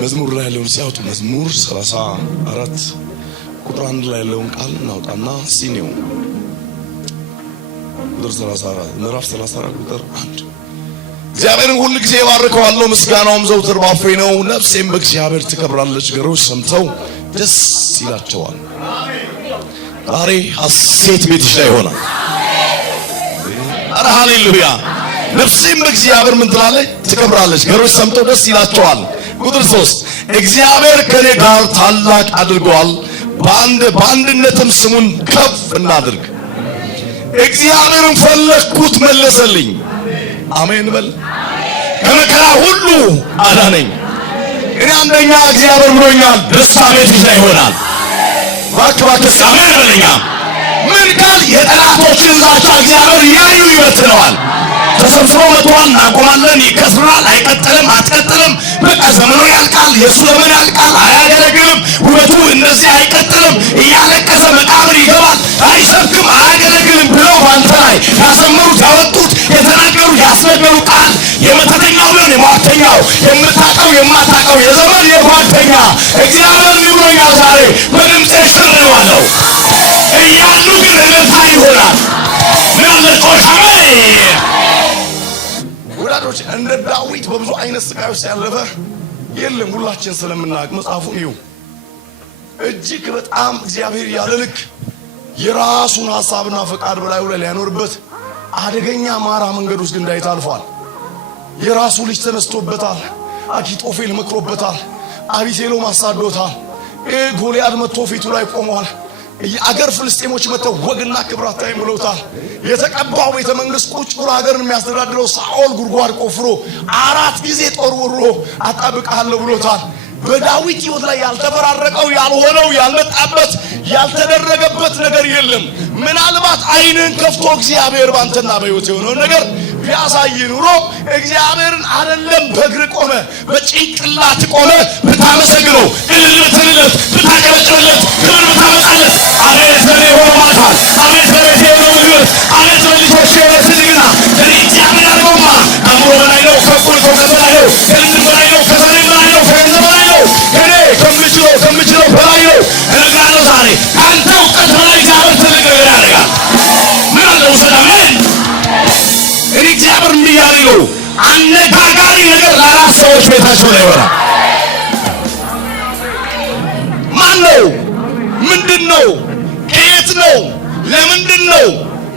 መዝሙር ላይ ያለውን ሲያወጡ መዝሙር 34 ቁጥር 1 ላይ ያለውን ቃል እናውጣና ሲኔው ቁጥር 34 ምዕራፍ 34 ቁጥር 1 እግዚአብሔርን ሁሉ ጊዜ ባርከዋለሁ ምስጋናውም ዘውትር ባፌ ነው። ነፍሴም በእግዚአብሔር ትከብራለች፣ ገሮች ሰምተው ደስ ይላቸዋል። ዛሬ ሐሴት ቤትሽ ላይ ይሆናል። አረ ሃሌሉያ! ነፍሴም በእግዚአብሔር ምን ትላለች? ትከብራለች፣ ገሮች ሰምተው ደስ ይላቸዋል። ቁጥር 3 እግዚአብሔር ከኔ ጋር ታላቅ አድርጓል፣ በአንድነትም ስሙን ከፍ እናድርግ። እግዚአብሔርን ፈለግኩት መለሰልኝ። አሜን በል። ከመከራ ሁሉ አዳነኝ። እኔ አንደኛ እግዚአብሔር ብሎኛል፣ ደስታ ቤትሽ ላይ ይሆናል። ባክባክስ አሜን በለኛ። ምን ቃል የጠላቶችን ዛቻ እግዚአብሔር ያዩ ይበትነዋል። ተሰብስበው መጥተዋል። እናቆማለን፣ ይከስራል፣ አይቀጥልም፣ አትቀጥልም፣ በቃ ዘመኑ ያልቃል፣ የሱ ዘመን ያልቃል፣ አያገለግልም፣ ውበቱ እንደዚህ አይቀጥልም፣ እያለቀሰ መቃብር ይገባል፣ አይሰብክም፣ አያገለግልም ብለው ባንተ ላይ ያሰመሩት ያወጡት የተናገሩ ያስነገሩ ቃል የመተተኛው ቢሆን የሟርተኛው የምታውቀው የማታውቀው የዘመን የጓደኛ እግዚአብሔር ይብሎኛል ዛሬ በድምጼ ሽሬዋለሁ እያሉ ግን እልልታ ይሆናል። ምናለቆች አሜን። ወዳጆች እንደ ዳዊት በብዙ አይነት ስቃዮች ያለፈ የለም። ሁላችን ስለምናውቅ መጽሐፉን ይው እጅግ በጣም እግዚአብሔር ያለ ልክ የራሱን ሐሳብና ፈቃድ በላዩ ላይ ሊያኖርበት አደገኛ ማራ መንገድ ውስጥ እንዳይት አልፏል። የራሱ ልጅ ተነስቶበታል። አኪጦፌል መክሮበታል። አቢሴሎም አሳዶታል። ጎልያድ መጥቶ ፊቱ ላይ ቆሟል። የአገር ፍልስጤሞች መጥተው ወግና ክብራታይም ብለውታል። የተቀባው ቤተ መንግስት ቁጭ ብሎ ሀገርን የሚያስተዳድረው ሳኦል ጉድጓድ ቆፍሮ 4 ጊዜ ጦር ወርሮ አጣብቃለሁ ብሎታል። በዳዊት ሕይወት ላይ ያልተፈራረቀው ያልሆነው ያልመጣበት ያልተደረገበት ነገር የለም። ምናልባት ዓይንን ከፍቶ እግዚአብሔር ባንተና በሕይወት የሆነው ነገር ቢያሳይ ኑሮ እግዚአብሔርን አይደለም በእግር ቆመ በጭንቅላት ቆመ ብታመሰግነው እልል ብትልለት ብታጨበጭብለት ክብር ብታመጣለት አቤት ለኔ ሆኖ ማልፋል፣ አቤት ለቤቴ ሆኖ ምግብ፣ አቤት ለልጆቼ በትልግና እኔ እግዚአብሔር ያደርገውማ ከአእምሮ በላይ ነው፣ ከእውቀት በላይ ነው፣ ከልምድ በላይ ነው፣ ከዘሬ በላይ ነው፣ ከገንዘብ በላይ ነው፣ እኔ ከምችለው በላይ ነው። እነግራለሁ ዛሬ ከአንተ እውቀት በላይ እግዚአብሔር ትልቅ ነገር ያደርጋል። ምን አለ ውሰድ። አሜን። እኔ እግዚአብሔር እንዲህ ያለኝ ነው፣ አነጋጋሪ ነገር ለአራት ሰዎች ቤታቸው ላይ ይሆናል። ማን ነው? ምንድን ነው? ከየት ነው? ለምንድን ነው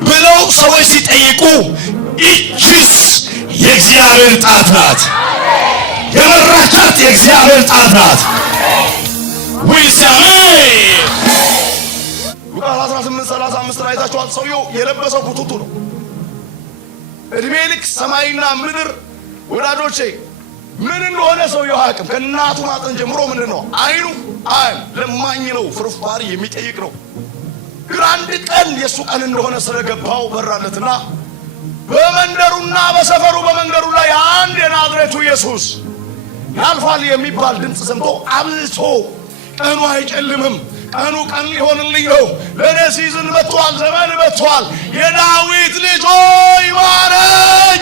ብለው ሰዎች ሲጠይቁ ይህችስ የእግዚአብሔር ጣት ናት፣ የመራቻት የእግዚአብሔር ጣት ናት። ዊልሳሜ ሉቃስ 18:35 ላይ ታችኋል። ሰውየው የለበሰው ቡቱቱ ነው። እድሜ ልክ ሰማይና ምድር ወዳጆቼ ምን እንደሆነ ሰውየው አያውቅም። ከእናቱ ማጠን ጀምሮ ምንድን ነው አይኑ ለማኝ ነው፣ ፍርፋሪ የሚጠይቅ ነው። ግን አንድ ቀን የሱ ቀን እንደሆነ ስለገባው በራለትና በመንደሩና በሰፈሩ በመንገዱ ላይ አንድ የናዝሬቱ ኢየሱስ ያልፋል የሚባል ድምፅ ሰምቶ አብልቶ ቀኑ አይጨልምም፣ ቀኑ ቀን ሊሆንልኝ ነው፣ ለኔ ሲዝን መጥቷል፣ ዘመን መጥቷል፣ የዳዊት ልጅ ሆይ ማረኝ።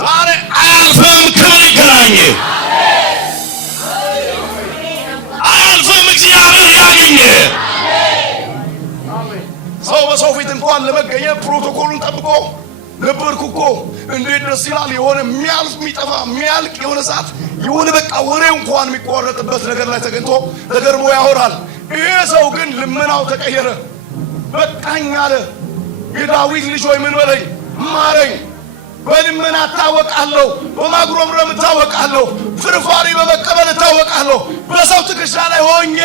ዛሬ አያልፍም፣ ክብር ይገናኝ። አያልፍም፣ እግዚአብሔር ያገኘ ሰው በሰው ፊት እንኳን ለመገኘት ፕሮቶኮሉን ጠብቆ ነበርኩ እኮ እንዴት ደስ ይላል። የሆነ የሚያልፍ የሚጠፋ የሚያልቅ የሆነ ሰዓት የሆነ በቃ ወሬው እንኳን የሚቋረጥበት ነገር ላይ ተገኝቶ ተገርሞ ያወራል። ይሄ ሰው ግን ልመናው ተቀየረ። በቃኝ አለ። የዳዊት ልጅ ሆይ ምን በለኝ፣ ማረኝ። በልመና እታወቃለሁ፣ በማጉረምረም እታወቃለሁ፣ ፍርፋሪ በመቀበል እታወቃለሁ። በሰው ትከሻ ላይ ሆኜ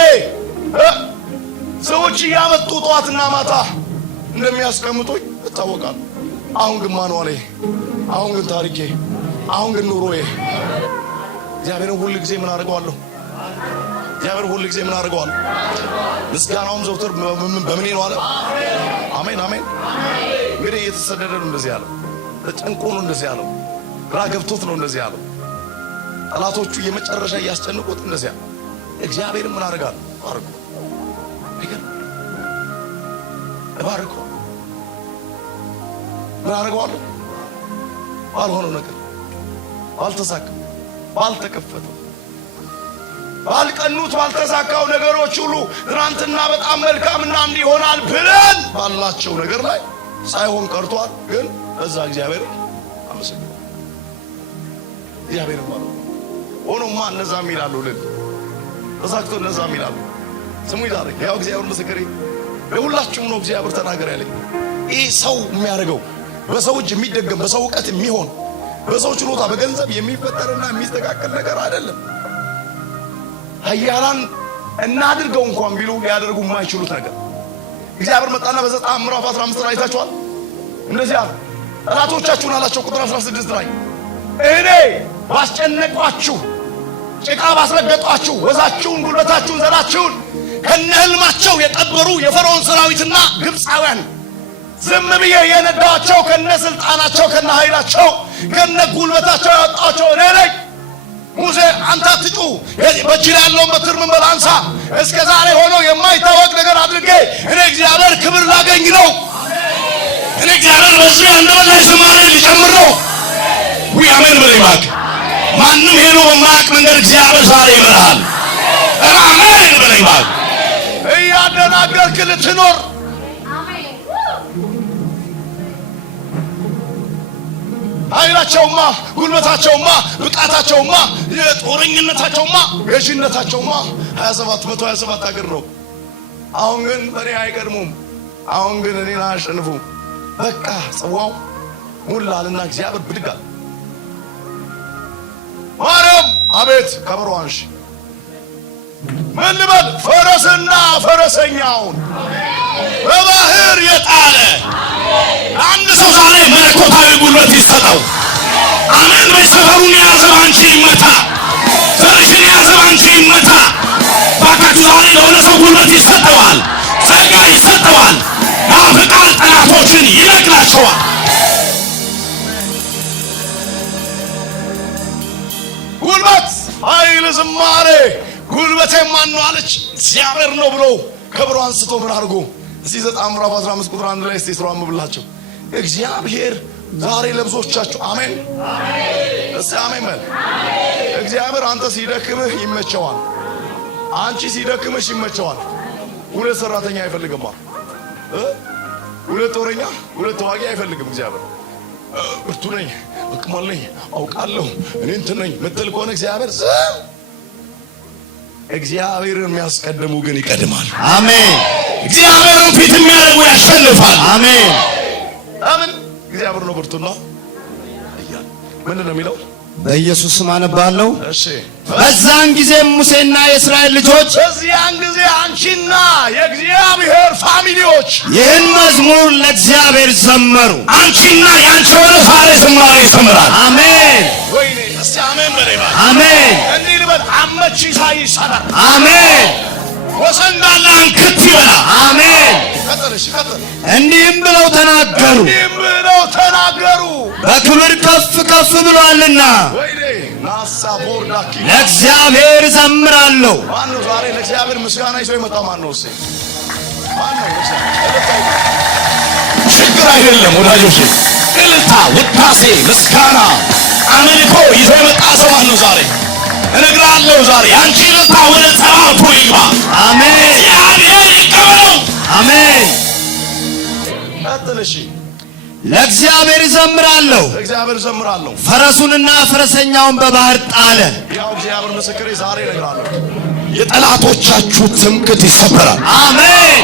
ሰዎች እያመጡ ጠዋትና ማታ እንደሚያስቀምጡኝ እታወቃለሁ። አሁን ግን ማንዋሌ፣ አሁን ግን ታሪኬ፣ አሁን ግን ኑሮዬ እግዚአብሔርን ሁሉ ጊዜ ምን አደርገዋለሁ? እግዚአብሔርን ሁሉ ጊዜ ምን አደርገዋለሁ? ምስጋናውም ዘውትር በምን ነው አለ። አሜን አሜን። እንግዲህ እየተሰደደ ነው እንደዚህ ያለው፣ ተጨንቆ ነው እንደዚህ ያለው፣ ግራ ገብቶት ነው እንደዚህ ያለው፣ ጠላቶቹ የመጨረሻ እያስጨንቁት እንደዚህ ያለው። እግዚአብሔርን ምን አደርጋለሁ? አርጉ እባርኩ ምን አደርገዋለሁ? ባልሆነው ነገር፣ ባልተሳካ፣ ባልተከፈተው ባልቀኑት ባልተሳካው ነገሮች ሁሉ ትናንትና በጣም መልካምና እንዲሆናል ብለን ባላቸው ነገር ላይ ሳይሆን ቀርቷል። ግን በዛ እግዚአብሔር አመስግኑ። እግዚአብሔር ማለት ሆኖማ እነዛም ይላሉ ልል ተሳክቶ እነዛም ይላሉ። ስሙ ይላል ያው እግዚአብሔር ምስክሬ ለሁላችሁም ነው እግዚአብሔር ተናገር ያለኝ። ይህ ሰው የሚያደርገው በሰው እጅ የሚደገም በሰው ዕውቀት የሚሆን በሰው ችሎታ በገንዘብ የሚፈጠርና የሚስተካከል ነገር አይደለም። ኃያላን እናድርገው እንኳን ቢሉ ሊያደርጉ የማይችሉት ነገር እግዚአብሔር መጣና በዘጸአት ምዕራፍ 15 ላይ አይታችኋል። እንደዚህ አለ ጠላቶቻችሁን አላቸው ቁጥር 16 ላይ እኔ ባስጨነቋችሁ ጭቃ ባስረገጧችሁ ወዛችሁን ጉልበታችሁን ዘራችሁን ከነህልማቸው የቀበሩ የፈርዖን ሰራዊትና ግብፃውያን ዝም ብዬ የነዳቸው ከነስልጣናቸው ከነኃይላቸው ከነጉልበታቸው ያወጣቸው እኔ ነኝ። ሙሴ አንተ አትጩ በእጅ ላይ ያለውን በትር ምን በል አንሳ። እስከ ዛሬ ሆኖ የማይታወቅ ነገር አድርጌ እኔ እግዚአብሔር ክብር ላገኝ ነው። እኔ እግዚአብሔር በዚህ አንደበት ላይ ዝማሬ ሊጨምር ነው። አሜን በለኝ እባክህ። ማንም ሄዶ በማያውቅ መንገድ እግዚአብሔር ዛሬ ይመራሃል። አሜን በለኝ እባክህ። እያደናገርክ ልትኖር ኃይላቸውማ ጉልበታቸውማ ብቃታቸውማ የጦረኝነታቸውማ ገዥነታቸውማ 127 ሀገር ነው። አሁን ግን በእኔ አይቀድሙም። አሁን ግን እኔን አያሸንፉም። በቃ ጽዋው ሙላልና እግዚአብሔር ብድግ አለ። ማርያም አቤት ከበሮ አንሺ። ምን ልበል? ፈረስና ፈረሰኛውን በባህር የጣለ አንድ ሰው ዛሬ መለኮታዊ ጉልበት ይሰጠው። አሜን። በሰፈሩን የያዘ አንቺ ይመታ፣ ዘርሽን የያዘ አንቺ ይመታ። ባካችሁ ዛሬ ለሆነ ሰው ጉልበት ይሰጠዋል፣ ጸጋ ይሰጠዋል። የአፍ ቃል ጠላቶችን ይነቅላቸዋል። ጉልበት ኃይል ዝማሬ ጉልበቴ ማን ነው አለች። እግዚአብሔር ነው ብሎ ከበሮ አንስቶ ምን አድርጎ እዚህ ዘጸአት ምዕራፍ 15 ቁጥር 1 ላይ እስቲ ስራውን ብላችሁ እግዚአብሔር ዛሬ ለብዙዎቻችሁ አሜን አሜን እስቲ አሜን በል። እግዚአብሔር አንተ ሲደክምህ ይመቸዋል፣ አንቺ ሲደክምሽ ይመቸዋል። ሁለት ሰራተኛ አይፈልግም፣ ሁለት ጦረኛ ሁለት ተዋጊ አይፈልግም። እግዚአብሔር ብርቱ ነኝ አቅማል ነኝ አውቃለሁ እኔ እንትን ነኝ ምትል ከሆነ እግዚአብሔር እግዚአብሔርን የሚያስቀድሙ ግን ይቀድማል። አሜን። እግዚአብሔርን ፊት የሚያደርጉ ያሸንፋል። አሜን። አሜን። እግዚአብሔር ነው ብርቱና እያለ ምንድን ነው የሚለው? በኢየሱስ ስም አነባለሁ። እሺ። በዛን ጊዜ ሙሴና የእስራኤል ልጆች በዚያን ጊዜ አንቺና የእግዚአብሔር ፋሚሊዎች ይህን መዝሙር ለእግዚአብሔር ዘመሩ። አንቺና ያንቺ ወደ ዛሬ ዝማሬ ይዘምራል። አሜን። ወይኔ እስቲ አሜን በለኝ። አሜን። እንዲህ ልበል አመቺ ሳይሰራ አሜን። ወሰንዳላ አንክት ይበላ። አሜን። ቀጥልሽ ቀጥል። እንዲህም ብለው ተናገሩ፣ እንዲህም ብለው ተናገሩ፣ በክብር ከፍ ከፍ ብሏልና ወይኔ ናሳ ቦርዳኪ ለእግዚአብሔር ዘምራለሁ። ማን ነው ዛሬ ለእግዚአብሔር ምስጋና ይዞ የመጣ? ማን ነው? እሺ ማን ነው? ችግር አይደለም ወዳጆቼ፣ እልልታ፣ ውዳሴ፣ ምስጋና፣ አምልኮ ይዞ የመጣ ሰው ማን ነው ዛሬ? እነግራለሁ ዛሬ አንቺ እልልታ ወደ ተራቱ ይግባ። አሜን። እግዚአብሔር ይቀበለው። አሜን። ቀጥልሽ። ለእግዚአብሔር ዘምራለሁ፣ ለእግዚአብሔር ዘምራለሁ። ፈረሱንና ፈረሰኛውን በባህር ጣለ። ያው እግዚአብሔር ምስክሬ ዛሬ እነግራለሁ የጠላቶቻችሁ ትምክህት ይሰበራል። አሜን።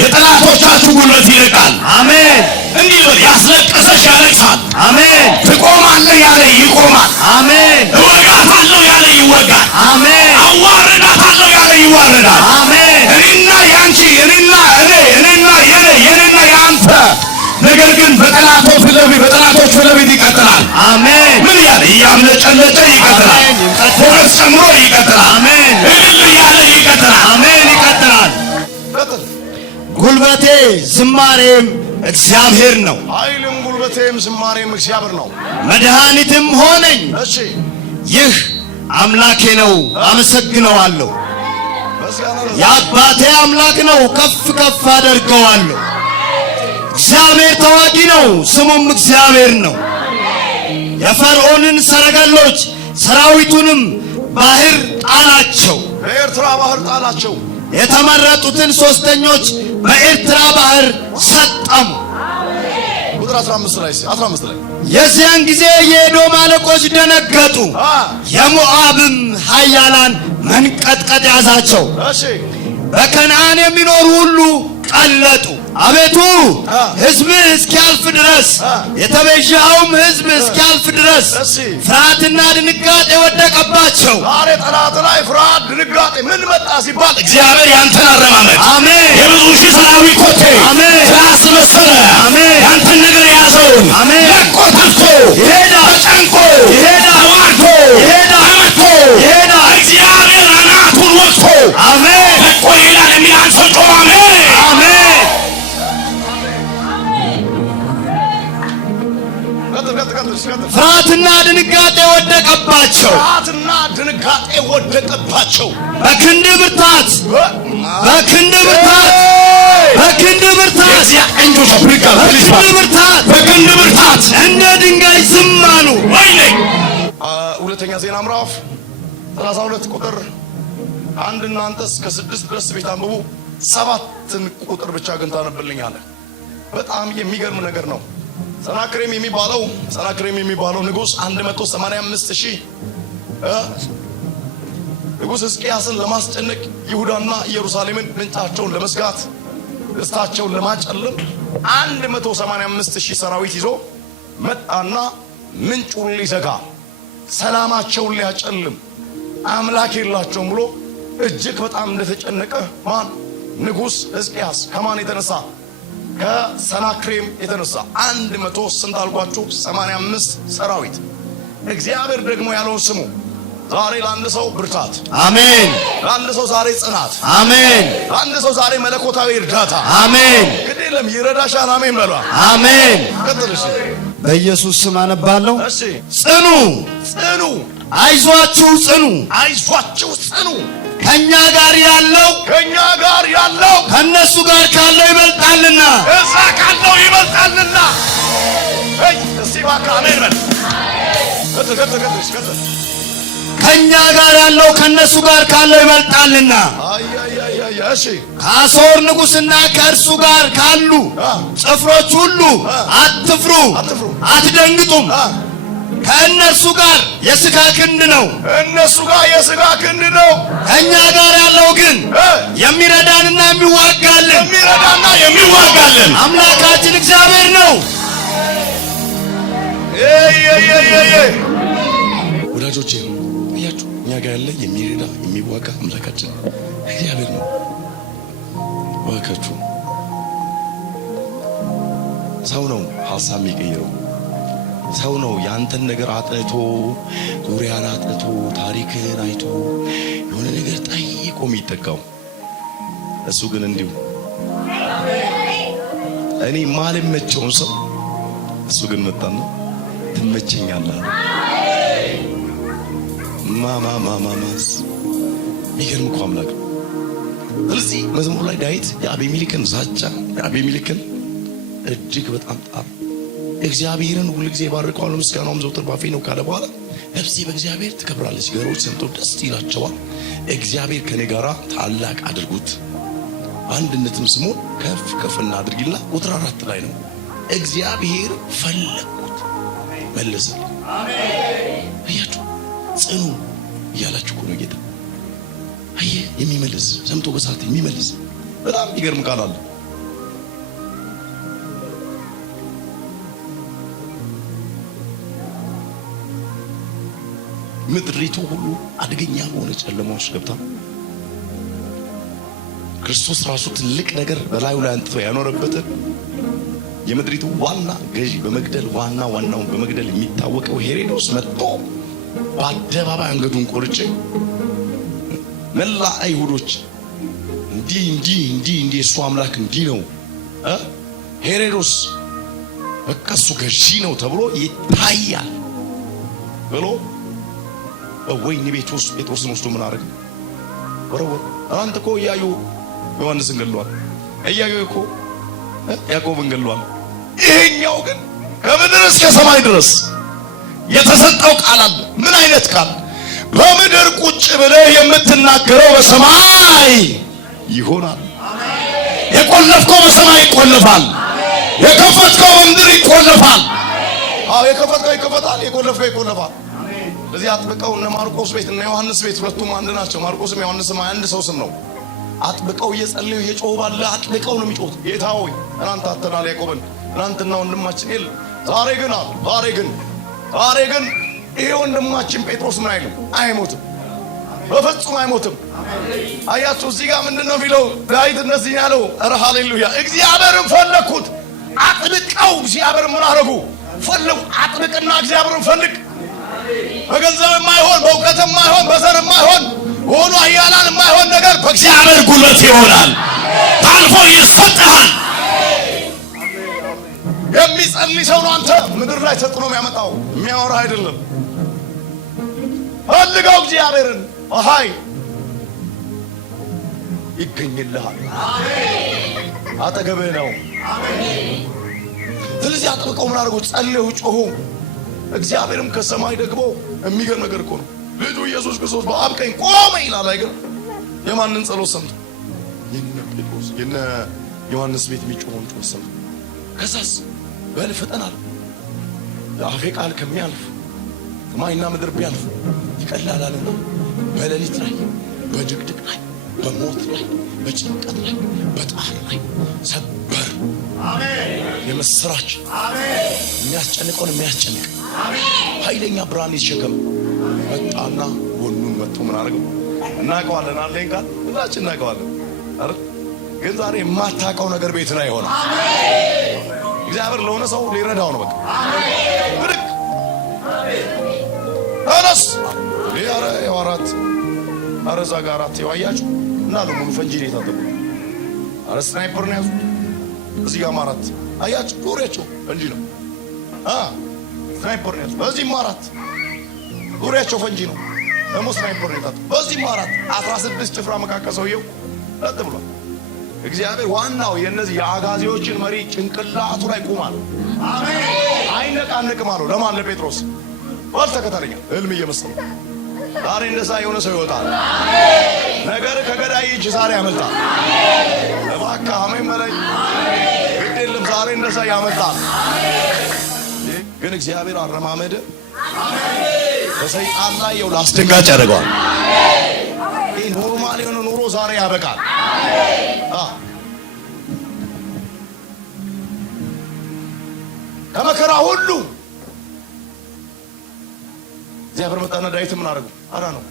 የጠላቶቻችሁ ጉልበት ይርቃል። አሜን። እንዲህ በል ያስለቀሰሽ ያለቅሳል። አሜን። ትቆማለህ ያለ ይቆማል። አሜን። እወጋታለሁ ያለ ይወጋል። አሜን። አዋርዳታለሁ ያለ ይዋረዳል። አሜን። እኔና ያንቺ እኔና የኔና ያንተ ነገር ግን በጠላቶች ፊት ለፊት ይቀጥላል። አሜን። ምን ያለ እያምለጨለጨ ይቀጥላል። ሞገስ ጨምሮ ይቀጥላል። አሜን። እልል ያለ ይቀጥላል። አሜን። ይቀጥላል። ጉልበቴ ዝማሬም እግዚአብሔር ነው፣ ኃይልም ጉልበቴም ዝማሬም እግዚአብሔር ነው፣ መድኃኒትም ሆነኝ። እሺ ይህ አምላኬ ነው፣ አመሰግነዋለሁ። የአባቴ አምላክ ነው፣ ከፍ ከፍ አደርገዋለሁ። እግዚአብሔር ተዋጊ ነው፣ ስሙም እግዚአብሔር ነው። የፈርዖንን ሰረገሎች ሰራዊቱንም ባህር ጣላቸው። በኤርትራ ባህር ጣላቸው። የተመረጡትን ሶስተኞች በኤርትራ ባህር ሰጠሙ። ቁጥር 15 ላይ የዚያን ጊዜ የኤዶም አለቆች ደነገጡ፣ የሞዓብም ኃያላን መንቀጥቀጥ ያዛቸው። እሺ በከነዓን የሚኖሩ ሁሉ ቀለጡ። አቤቱ ሕዝብህ እስኪያልፍ ድረስ የተቤዠኸውም ሕዝብ እስኪያልፍ ድረስ ፍርሃትና ድንጋጤ ወደቀባቸው። ዛሬ ጠላት ላይ ፍርሃት ድንጋጤ ምን መጣ ሲባል እግዚአብሔር ያንተን አረማመድ አሜን። የብዙ ሺህ ሰራዊት ኮቴ አሜን ስላስመሰለ አሜን ያንተን ነገር የያዘውን አሜን ለቆ ተፍቶ ይሄዳል፣ ተጨንቆ ይሄዳል፣ ተዋርዶ ይሄዳል፣ ተመቶ ይሄዳል። እግዚአብሔር አናቱን ወቅቶ አሜን ለቆ ይሄዳል የሚል አንድ ሰው ጮኸ አሜን። አሜን። ፍርሃትና ድንጋጤ ወደቀባቸው። ፍርሃትና ድንጋጤ ወደቀባቸው። በክንድ ብርታት በክንድ ብርታት በክንድ ብርታት እንጆች አፍሪካ በክንድ ብርታት በክንድ ብርታት እንደ ድንጋይ ዝም አሉ። ወይኔ ሁለተኛ ዜና ምዕራፍ 32 ቁጥር 1 እናንተ እስከ 6 ድረስ ቤት አንብቡ። 7 ቁጥር ብቻ ግን ታነብልኛለህ። በጣም የሚገርም ነገር ነው። ሰናክሬም የሚባለው ንጉስ 185,000 ንጉስ ሕዝቅያስን ለማስጨነቅ ይሁዳና ኢየሩሳሌምን ምንጫቸውን ለመዝጋት ደስታቸውን ለማጨለም 185,000 ሰራዊት ይዞ መጣና ምንጩን ሊዘጋ ሰላማቸውን ሊያጨልም አምላክ የላቸውም ብሎ እጅግ በጣም እንደተጨነቀ ማን ንጉስ ሕዝቅያስ ከማን የተነሳ ከሰናክሬም የተነሳ 100 ስንት አልኳችሁ? 85 ሰራዊት። እግዚአብሔር ደግሞ ያለውን ስሙ። ዛሬ ለአንድ ሰው ብርታት አሜን። ለአንድ ሰው ዛሬ ጽናት አሜን። ለአንድ ሰው ዛሬ መለኮታዊ እርዳታ አሜን። ግድ የለም ይረዳሻል። አሜን በሏ። አሜን። ቀጥልሽ። በኢየሱስ ስም አነባለሁ። እሺ ጽኑ፣ ጽኑ፣ አይዟችሁ፣ ጽኑ፣ አይዟችሁ፣ ጽኑ። ከኛ ጋር ያለው ከነሱ ጋር ካለው ይበልጣልና እዛ ካለው ይበልጣልና። እስቲ እባክህ አሜን በል። ቀጥል። ከኛ ጋር ያለው ከነሱ ጋር ካለው ይበልጣልና። እሺ ከአሦር ንጉሥና ከእርሱ ጋር ካሉ ጭፍሮች ሁሉ አትፍሩ፣ አትደንግጡም። ከእነሱ ጋር የሥጋ ክንድ ነው። ከእኛ ጋር ያለው ግን የሚረዳንና የሚዋጋልን አምላካችን እግዚአብሔር ነው። ወዳጆቼ እያችሁ እኛ ጋር ያለ የሚረዳ የሚዋጋ አምላካችን እግዚአብሔር ነው። ዋካችሁ ሰው ነው ሐሳብ የሚቀይረው። ሰው ነው ያንተን ነገር አጥንቶ ዙሪያን አጥንቶ ታሪክን አይቶ የሆነ ነገር ጠይቆ የሚጠቃው። እሱ ግን እንዲሁ እኔ ማልመቸውን ሰው እሱ ግን መጣና ትመቸኛለህ። ማማማማስ የሚገርም እኮ አምላክ። ስለዚህ መዝሙር ላይ ዳዊት የአቤሜሌክን ዛቻ የአቤሜሌክን እጅግ በጣም ጣር እግዚአብሔርን ሁሉ ጊዜ ባርከዋል፣ ምስጋናውም ዘወትር ባፌ ነው ካለ በኋላ ነፍሴ በእግዚአብሔር ትከብራለች፣ ገሮች ሰምተው ደስ ይላቸዋል። እግዚአብሔር ከኔ ጋራ ታላቅ አድርጉት፣ አንድነትም ስሙን ከፍ ከፍ እናድርግላ። ቁጥር 4 ላይ ነው እግዚአብሔር ፈለግኩት መለሰልኝ። አያችሁ ጽኑ እያላችሁ እኮ ነው ጌታ። አየህ የሚመልስ ሰምቶ በሳት የሚመልስ በጣም ይገርም ቃል አለ። ምድሪቱ ሁሉ አደገኛ በሆነ ጨለማ ውስጥ ገብታ ክርስቶስ ራሱ ትልቅ ነገር በላዩ ላይ አንጥቶ ያኖረበትን የምድሪቱ ዋና ገዢ በመግደል ዋናውን በመግደል የሚታወቀው ሄሮድስ መጥቶ በአደባባይ አንገቱን ቆርጬ መላ አይሁዶች እንዲህ እሱ አምላክ እንዲህ ነው ሄሮድስ በቃ እሱ ገዢ ነው ተብሎ ይታያል ብሎ ወይኔ ቤት ውስጥ ጴጥሮስን ወስዶ ምን አደረገ? ወረወረ። አንተ እኮ እያዩ ዮሐንስን ገድሏል፣ እያዩ እኮ ያዕቆብን ገድሏል። ይሄኛው ግን ከምድር እስከ ሰማይ ድረስ የተሰጠው ቃል አለ። ምን አይነት ቃል? በምድር ቁጭ ብለህ የምትናገረው በሰማይ ይሆናል። የቆለፍከው በሰማይ ይቆለፋል። የከፈትከው በምድር ይቆለፋል። አዎ የከፈትከው ይከፈታል፣ የቆለፍከው ይቆለፋል። ለዚህ አጥብቀው እነ ማርቆስ ቤት እና ዮሐንስ ቤት ሁለቱም አንድ ናቸው። ማርቆስም ዮሐንስም አንድ ሰው ስም ነው። አጥብቀው እየጸለዩ እየጮሁ ባለ አጥብቀው ነው የሚጮሁት። ጌታ ሆይ እናንተ አተናል ያዕቆብን እናንተና ወንድማችን የለ ዛሬ ግን ይሄ ወንድማችን ጴጥሮስ ምን አይልም፣ አይሞትም፣ በፍጹም አይሞትም። አያችሁ እዚህ ጋር ምንድነው የሚለው ዳዊት? እነዚህ ያለው ኧረ ሃሌሉያ! እግዚአብሔርን ፈለኩት። አጥብቀው እግዚአብሔር ምን አረጉ? ፈለጉ። አጥብቅና እግዚአብሔርን ፈልግ። በገንዘብ የማይሆን በእውቀት የማይሆን በዘር የማይሆን በሆኑ ኃያላን የማይሆን ነገር በእግዚአብሔር ጉልበት ይሆናል፣ ታልፎ ይሰጣል። የሚጸልይ ሰው ነው አንተ ምድር ላይ ተጥኖ የሚያመጣው የሚያወራ አይደለም። ፈልገው እግዚአብሔርን አሃይ ይገኝልሃል፣ አጠገብህ ነው። ስለዚህ አጥብቀው ምን አድርገው ጸልዩ፣ ጮሁ። እግዚአብሔርም ከሰማይ ደግሞ የሚገርም ነገር እኮ ነው። ልጁ ኢየሱስ ክርስቶስ በአብ ቀኝ ቆመ ይላል አይገርም? የማንን ጸሎት ሰምቶ? የነ ጴጥሮስ የነ ዮሐንስ ቤት የሚጮኸውን ጮህ ሰምቶ ከዛስ በል ፍጠናል። የአፌ ቃል ከሚያልፍ ሰማይና ምድር ቢያልፍ ይቀላልና በሌሊት ላይ በድቅድቅ ላይ በሞት ላይ በጭንቀት ላይ በጣር ላይ ሰበር የምስራች የሚያስጨንቀውን የሚያስጨንቅ ኃይለኛ ብርሃን ይሸከም መጣና ጎኑን መጥቶ ምን አደረገው? እናውቀዋለን አለኝ ቃል ሁላችን እናውቀዋለን አይደል? ግን ዛሬ የማታውቀው ነገር ቤት ላይ ይሆናል። እግዚአብሔር ለሆነ ሰው ሊረዳው ነው። በቃ ብድቅ አነስ ያረ ያወራት አረዛ ጋር አትዋያችሁ እና ለሙሉ ፈንጂ ነው የታጠቁት። አረ ስናይፐር ነው ያዙት። እዚህ ጋር ማራት አያችሁ ዙሪያቸው ፈንጂ ነው። ስናይፐር ነው ያዙት። በዚህ ማራት ዙሪያቸው ፈንጂ ነው። ደግሞ ስናይፐር ነው የታጠቁት። በዚህ ማራት 16 ጭፍራ መካከል ሰውየው ለጥ ብሏል። እግዚአብሔር ዋናው የነዚህ የአጋዚዎችን መሪ ጭንቅላቱ ላይ ቆማል። አሜን። አይነቃነቅም አለው። ለማን? ለጴጥሮስ። ተከተለኛ ህልም እየመሰለ ዛሬ እንደዛ የሆነ ሰው ይወጣል። ነገር ከገዳይ እጅ ዛሬ ያመልጣል። እባክህ አሜን በለኝ። ግድ የለም ዛሬ እንደዛ ያመልጣል። ግን እግዚአብሔር አረማመድ በሰይጣን ላይ የው ላስደንጋጭ ያደርገዋል። ይህ ኖርማል የሆነ ኑሮ ዛሬ ያበቃል። ከመከራ ሁሉ እግዚአብሔር መጣና ዳዊት ምን አደረገው? አራ ነው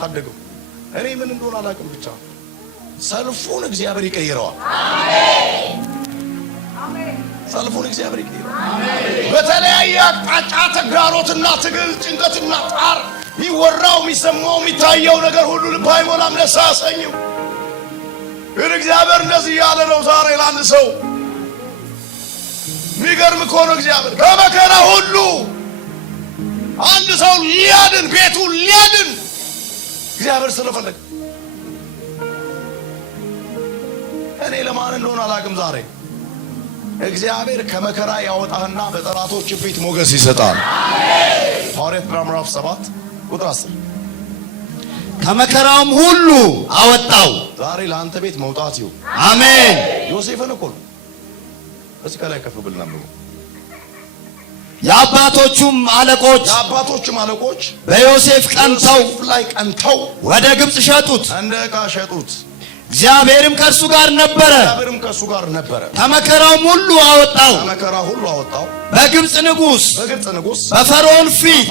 ታደገው። እኔ ምን እንደሆነ አላውቅም፣ ብቻ ሰልፉን እግዚአብሔር ይቀይረዋል። ሰልፉን እግዚአብሔር ይቀይረዋል። በተለያየ አቅጣጫ ተግዳሮትና ትግል፣ ጭንቀትና ጣር የሚወራው የሚሰማው የሚታየው ነገር ሁሉ ልብ አይሞላም፣ ደስ አያሰኝም። ግን እግዚአብሔር እንደዚህ ያለ ነው ዛሬ ለአንድ ሰው። የሚገርም እኮ ነው እግዚአብሔር ከመከራ ሁሉ አንድ ሰው ሊያድን ቤቱን ሊያድን እግዚአብሔር ስለፈለገ። እኔ ለማን እንደሆነ አላውቅም። ዛሬ እግዚአብሔር ከመከራ ያወጣህና በጠላቶች ፊት ሞገስ ይሰጣል። ሐዋርያት ሥራ ምዕራፍ 7 ቁጥር 10 ከመከራውም ሁሉ አወጣው። ዛሬ ለአንተ ቤት መውጣት ይሁን። አሜን። ዮሴፍን እኮ ነው እስከ ላይ ከፍ ብል ነበር። የአባቶቹም አለቆች በዮሴፍ ቀንተው ወደ ግብጽ ሸጡት፣ እንደ ዕቃ ሸጡት። እግዚአብሔርም ከእርሱ ጋር ነበረ። ከመከራውም ሁሉ አወጣው። በግብጽ ንጉሥ በፈርዖን ፊት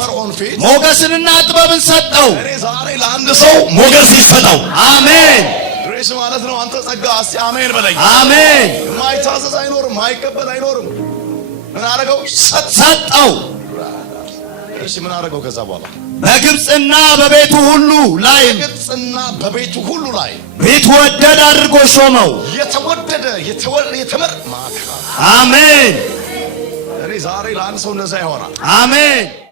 ሞገስንና ጥበብን ሰጠው። እኔ ዛሬ ለአንድ ሰው ሞገስ ይሰጠው። አሜን። ድሬስ ማለት ነው አንተ ጸጋ። እስቲ አሜን በለኝ። አሜን። የማይታዘዝ አይኖርም፣ የማይቀበል አይኖርም። ምን አደረገው? ሰጠው። እሺ ምን አደረገው? ከዛ በኋላ በግብጽና በቤቱ ሁሉ ላይ ቢትወደድ አድርጎ ሾመው። የተመር አሜን። እኔ ዛሬ ለአንድ ሰው እንደዛ ይሆናል። አሜን።